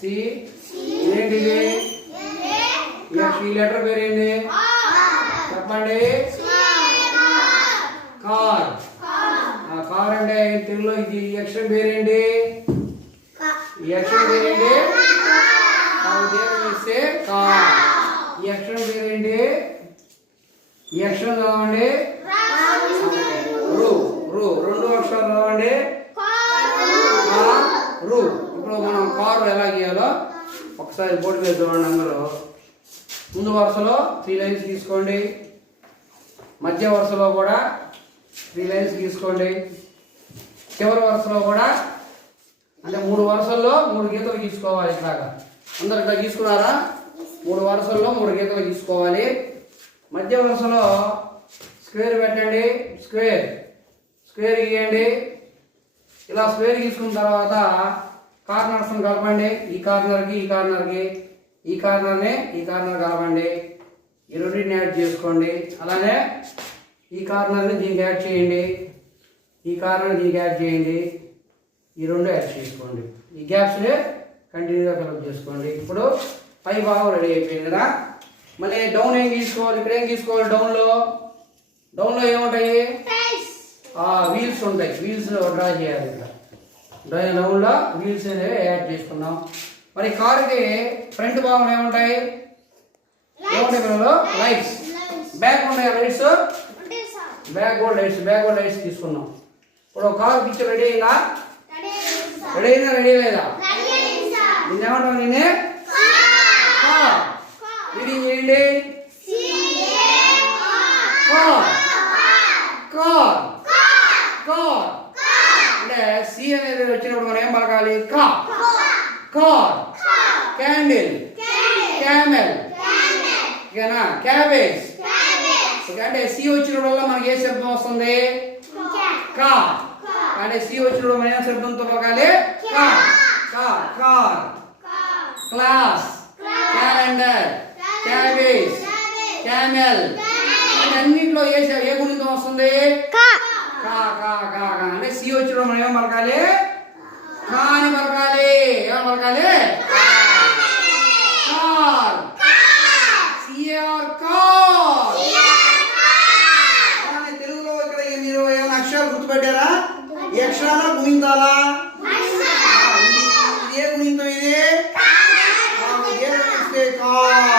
C ఏంటిది ఈ letter పేరేంటి చెప్పండి కార్ కార్ అంటే తెలుగులో ఇది అక్షరం పేరేంటి ఈ అక్షరం పేరేంటి ఇస్తే కార్ ఈ అక్షరం పేరేంటి ఈ అక్షరం చదవండి రు రు రెండు అక్షరాలు చదవండి రు ఇప్పుడు మనం కారు ఎలా గీయాలో ఒకసారి బోర్డు మీద చూడండి అందులో ముందు వరుసలో 3 లైన్స్ తీసుకోండి మధ్య వరుసలో కూడా 3 లైన్స్ తీసుకోండి చివరి వరుసలో కూడా అంటే 3 వరుసల్లో 3 గీతలు గీసుకోవాలి ఇట్లాగా అందరు ఇట్లా గీసుకున్నారా 3 వరుసల్లో 3 గీతలు గీసుకోవాలి మధ్య వరుసలో స్క్వేర్ పెట్టండి స్క్వేర్ గీయండి ఇలా స్క్వేర్ గీసుకున్న తర్వాత కార్నర్స్ కలపండి ఈ కార్నర్కి ఈ కార్నర్కి ఈ కార్నర్ని ఈ కార్నర్ కలపండి ఈ రెండింటిని యాడ్ చేసుకోండి అలానే ఈ కార్నర్ని దీనికి యాడ్ చేయండి ఈ కార్నర్ దీనికి యాడ్ చేయండి ఈ రెండు యాడ్ చేసుకోండి ఈ గ్యాప్స్ని కంటిన్యూగా ఫిల్అప్ చేసుకోండి ఇప్పుడు పై భాగం రెడీ అయిపోయింది కదా మళ్ళీ డౌన్ ఏం గీసుకోవాలి ఇక్కడ ఏం గీసుకోవాలి డౌన్లో ఏముంటాయి వీల్స్ ఉంటాయి వీల్స్ డ్రా చేయాలి ఇక్కడ డౌన్లో వీల్స్ అనేవి యాడ్ చేసుకున్నాం మరి కారుకి ఫ్రంట్ భాగం ఏముంటాయి పిల్లలు లైట్స్ బ్యాక్ ఉంటాయి లైట్స్ బ్యాక్ లైట్స్ తీసుకున్నాం ఇప్పుడు కారు పిక్చర్ రెడీ అయిందా రెడీ లేదా దీన్ని ఏమంటాం నేనే రీడింగ్ చేయండి అంటే సి అనేది వచ్చినప్పుడు మనం ఏం పలకాలి కార్ క్యాండిల్ క్యామెల్ ఓకేనా క్యాబేజ్ అంటే సి వచ్చినప్పుడు మనకి ఏ శబ్దం వస్తుంది కార్ అంటే సి వచ్చినప్పుడు మనం ఏ శబ్దంతో పలకాలి car class calendar cabbage camel అన్నింటిలో ఏ గుణితం వస్తుంది అంటే సి వచ్చినప్పుడు మనం ఏం పలకాలి కా అని పలకాలి ఏమని పలకాలి కార్ సిఆర్ కార్ తెలుగులో ఇక్కడ మీరు ఏమైనా అక్షరాలు గుర్తుపెట్టారా ఈ అక్షరాలా గుణింతాలా ఇది ఏ గుణింతం ఇది కార్